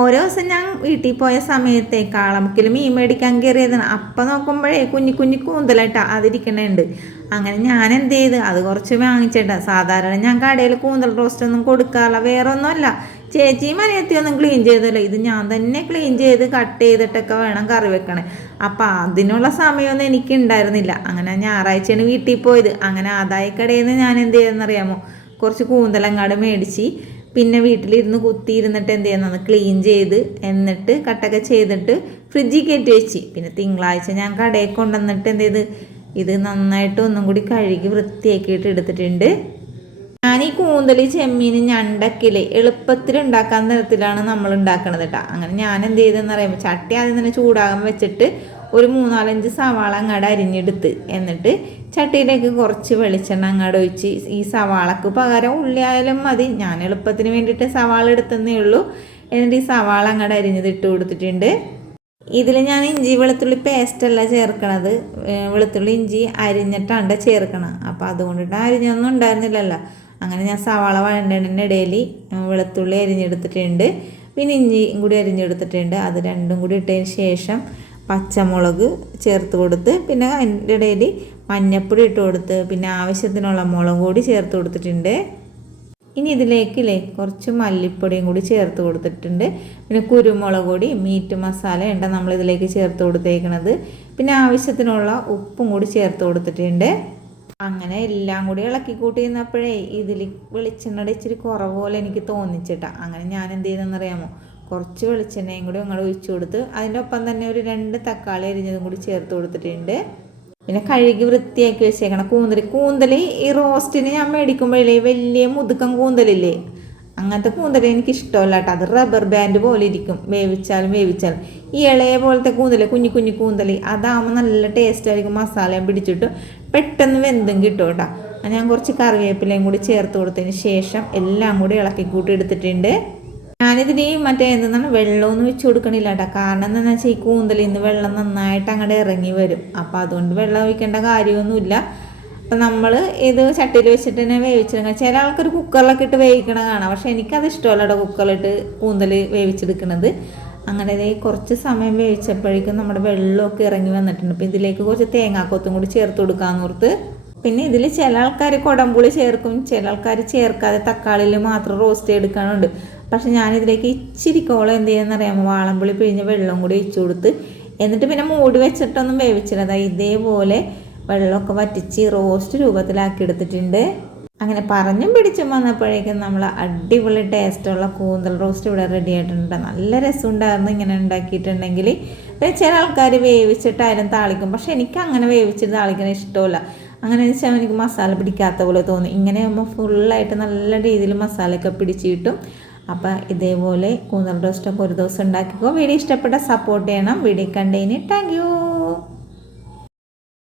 ഓരോ ദിവസം ഞാൻ വീട്ടിൽ പോയ സമയത്തെ കാളമുക്കിൽ മീൻ മേടിക്കാൻ കയറിയതാണ്. അപ്പം നോക്കുമ്പോഴേ കുഞ്ഞി കുഞ്ഞി കൂന്തലായിട്ടാ അതിരിക്കണുണ്ട്. അങ്ങനെ ഞാൻ എന്ത് ചെയ്ത് അത് കുറച്ച് വാങ്ങിച്ചിട്ടാ. സാധാരണ ഞാൻ കടയിൽ കൂന്തൽ റോസ്റ്റ് ഒന്നും കൊടുക്കാറില്ല, വേറെ ഒന്നുമല്ല, ചേച്ചിയും അനിയത്തിയൊന്നും ക്ലീൻ ചെയ്തല്ലോ, ഇത് ഞാൻ തന്നെ ക്ലീൻ ചെയ്ത് കട്ട് ചെയ്തിട്ടൊക്കെ വേണം കറി വെക്കണേ. അപ്പം അതിനുള്ള സമയമൊന്നും എനിക്ക് ഉണ്ടായിരുന്നില്ല. അങ്ങനെ ഞായറാഴ്ചയാണ് വീട്ടിൽ പോയത്. അങ്ങനെ ആദായക്കടയിൽ നിന്ന് ഞാൻ എന്ത് ചെയ്തെന്നറിയാമോ, കുറച്ച് കൂന്തലങ്ങാട് മേടിച്ച് പിന്നെ വീട്ടിലിരുന്ന് കുത്തിയിരുന്നിട്ട് എന്ത് ചെയ്യുന്നത് ക്ലീൻ ചെയ്ത് എന്നിട്ട് കട്ടൊക്കെ ചെയ്തിട്ട് ഫ്രിഡ്ജിൽ കയറ്റി വെച്ച്. പിന്നെ തിങ്കളാഴ്ച ഞാൻ കടയിൽ കൊണ്ടുവന്നിട്ട് എന്ത് ചെയ്ത് ഇത് നന്നായിട്ട് ഒന്നും കൂടി കഴുകി വൃത്തിയാക്കിയിട്ട് എടുത്തിട്ടുണ്ട്. ഞാൻ ഈ കൂന്തൽ ചെമ്മീൻ ഞണ്ടക്കിലെ എളുപ്പത്തിൽ ഉണ്ടാക്കാൻ തരത്തിലാണ് നമ്മൾ ഉണ്ടാക്കണത് കേട്ടോ. അങ്ങനെ ഞാൻ എന്ത് ചെയ്തെന്ന് പറയുമ്പോൾ ചട്ടി ആദ്യം തന്നെ ചൂടാകാൻ വെച്ചിട്ട് ഒരു 3-4 സവാള അങ്ങോട്ട് അരിഞ്ഞെടുത്ത് എന്നിട്ട് ചട്ടിയിലേക്ക് കുറച്ച് വെളിച്ചെണ്ണ അങ്ങോട്ട് ഒഴിച്ച് ഈ സവാളക്ക് പകരം ഉള്ളി ആയാലും മതി, ഞാൻ എളുപ്പത്തിന് വേണ്ടിയിട്ട് സവാള എടുത്തതേ ഉള്ളൂ. എന്നിട്ട് ഈ സവാള അങ്ങോട്ട് അരിഞ്ഞത് ഇട്ട് കൊടുത്തിട്ടുണ്ട്. ഇതിൽ ഞാൻ ഇഞ്ചി വെളുത്തുള്ളി പേസ്റ്റല്ല ചേർക്കണത്, വെളുത്തുള്ളി ഇഞ്ചി അരിഞ്ഞിട്ടാണ് ചേർക്കണം. അപ്പോൾ അതുകൊണ്ടിട്ട് അരിഞ്ഞൊന്നും ഉണ്ടായിരുന്നില്ലല്ലോ. അങ്ങനെ ഞാൻ സവാള വഴണ്ടതിൻ്റെ ഇടയിൽ വെളുത്തുള്ളി അരിഞ്ഞെടുത്തിട്ടുണ്ട്, പിന്നെ ഇഞ്ചിയും കൂടി അരിഞ്ഞെടുത്തിട്ടുണ്ട്. അത് രണ്ടും കൂടി ഇട്ടതിന് ശേഷം പച്ചമുളക് ചേർത്ത് കൊടുത്ത് പിന്നെ അതിൻ്റെ ഇടയിൽ മഞ്ഞൾപ്പൊടി ഇട്ട് കൊടുത്ത് പിന്നെ ആവശ്യത്തിനുള്ള മുളക് പൊടി ചേർത്ത് കൊടുത്തിട്ടുണ്ട്. ഇനി ഇതിലേക്കില്ലേ കുറച്ച് മല്ലിപ്പൊടിയും കൂടി ചേർത്ത് കൊടുത്തിട്ടുണ്ട്. പിന്നെ കുരുമുളക് പൊടി മീറ്റ് മസാല ഉണ്ട് നമ്മളിതിലേക്ക് ചേർത്ത് കൊടുത്തേക്കണത്. പിന്നെ ആവശ്യത്തിനുള്ള ഉപ്പും കൂടി ചേർത്ത് കൊടുത്തിട്ടുണ്ട്. അങ്ങനെ എല്ലാം കൂടി ഇളക്കി കൂട്ടി നിന്നപ്പോഴേ ഇതിൽ വെളിച്ചെണ്ണയുടെ ഇച്ചിരി കുറവ് പോലെ എനിക്ക് തോന്നിച്ചിട്ടാ. അങ്ങനെ ഞാൻ എന്ത് ചെയ്തെന്നറിയാമോ, കുറച്ച് വെളിച്ചെണ്ണയും കൂടി അങ്ങോട്ട് ഒഴിച്ചു കൊടുത്ത് അതിൻ്റെ ഒപ്പം തന്നെ ഒരു 2 തക്കാളി അരിഞ്ഞതും കൂടി ചേർത്ത് കൊടുത്തിട്ടുണ്ട്. പിന്നെ കഴുകി വൃത്തിയാക്കി വെച്ചേക്കണം കൂന്തൽ ഈ റോസ്റ്റിന് ഞാൻ മേടിക്കുമ്പോഴേ വലിയ മുതുക്കം കൂന്തലില്ലേ, അങ്ങനത്തെ കൂന്തൽ എനിക്ക് ഇഷ്ടമല്ല കേട്ടോ. അത് റബ്ബർ ബാൻഡ് പോലെ ഇരിക്കും വേവിച്ചാലും. ഈ ഇളയ പോലത്തെ കൂന്തൽ കുഞ്ഞു കുഞ്ഞു കൂന്തൽ അതാകുമ്പോൾ നല്ല ടേസ്റ്റ് ആയിരിക്കും, മസാലയും പിടിച്ചിട്ട് പെട്ടെന്ന് വെന്തും കിട്ടും കേട്ടോ. ഞാൻ കുറച്ച് കറിവേപ്പിലയും കൂടി ചേർത്ത് കൊടുത്തതിന് ശേഷം എല്ലാം കൂടി ഇളക്കി കൂട്ടി എടുത്തിട്ടുണ്ട്. ഞാനിതിന് എന്തെന്നാണ് വെള്ളമൊന്നും വെച്ച് കൊടുക്കണില്ല കേട്ടോ. കാരണം എന്താണെന്ന് വെച്ചാൽ ഈ കൂന്തലിൽ നിന്ന് വെള്ളം നന്നായിട്ട് അങ്ങോട്ട് ഇറങ്ങി വരും. അപ്പോൾ അതുകൊണ്ട് വെള്ളം ഒഴിക്കേണ്ട കാര്യമൊന്നുമില്ല. അപ്പം നമ്മൾ ഇത് ചട്ടിയിൽ വെച്ചിട്ട് തന്നെ വേവിച്ചെടുക്കണം. ചില ആൾക്കാർ കുക്കറിലൊക്കെ ഇട്ട് വേവിക്കണ കാണാം, പക്ഷേ എനിക്കത് ഇഷ്ടമല്ല കേട്ടോ കുക്കറിലിട്ട് കൂന്തൽ വേവിച്ചെടുക്കുന്നത്. അങ്ങനെ കുറച്ച് സമയം വേവിച്ചപ്പോഴേക്കും നമ്മുടെ വെള്ളമൊക്കെ ഇറങ്ങി വന്നിട്ടുണ്ട്. അപ്പോൾ ഇതിലേക്ക് കുറച്ച് തേങ്ങാക്കൊത്തും കൂടി ചേർത്ത് കൊടുക്കാമെന്ന് ഓർത്ത്. പിന്നെ ഇതിൽ ചില ആൾക്കാർ കുടംപുളി ചേർക്കും, ചില ആൾക്കാർ ചേർക്കാതെ തക്കാളിയിൽ മാത്രം റോസ്റ്റ് എടുക്കാനുണ്ട്. പക്ഷെ ഞാനിതിലേക്ക് ഇച്ചിരി കോളം എന്ത് ചെയ്യുന്നറിയാമോ, വാളംപുളി പിഴിഞ്ഞ് വെള്ളം കൂടി ഒഴിച്ചു കൊടുത്ത് എന്നിട്ട് പിന്നെ മൂടി വെച്ചിട്ടൊന്നും വേവിച്ചില്ല. ഇതേപോലെ വെള്ളമൊക്കെ വറ്റിച്ച് റോസ്റ്റ് രൂപത്തിലാക്കി എടുത്തിട്ടുണ്ട്. അങ്ങനെ പറഞ്ഞും പിടിച്ചും വന്നപ്പോഴേക്കും നമ്മൾ അടിപൊളി ടേസ്റ്റുള്ള കൂന്തൽ റോസ്റ്റ് ഇവിടെ റെഡി ആയിട്ടുണ്ട്. നല്ല രസമുണ്ടായിരുന്നു ഇങ്ങനെ ഉണ്ടാക്കിയിട്ടുണ്ടെങ്കിൽ. ചില ആൾക്കാർ വേവിച്ചിട്ടായാലും താളിക്കും, പക്ഷെ എനിക്ക് അങ്ങനെ വേവിച്ചിട്ട് താളിക്കാൻ ഇഷ്ടമല്ല. അങ്ങനെ വെച്ചാൽ എനിക്ക് മസാല പിടിക്കാത്ത പോലെ തോന്നി. ഇങ്ങനെ ആകുമ്പോൾ ഫുള്ളായിട്ട് നല്ല രീതിയിൽ മസാലയൊക്കെ പിടിച്ച് കിട്ടും. അപ്പോൾ ഇതേപോലെ കൂന്തൽ റോസ്റ്റൊക്കെ ഒരു ദിവസം ഉണ്ടാക്കിക്കോ. വീഡിയോ ഇഷ്ടപ്പെട്ട സപ്പോർട്ട് ചെയ്യണം. വീഡിയോ കണ്ടതിന് താങ്ക് യു.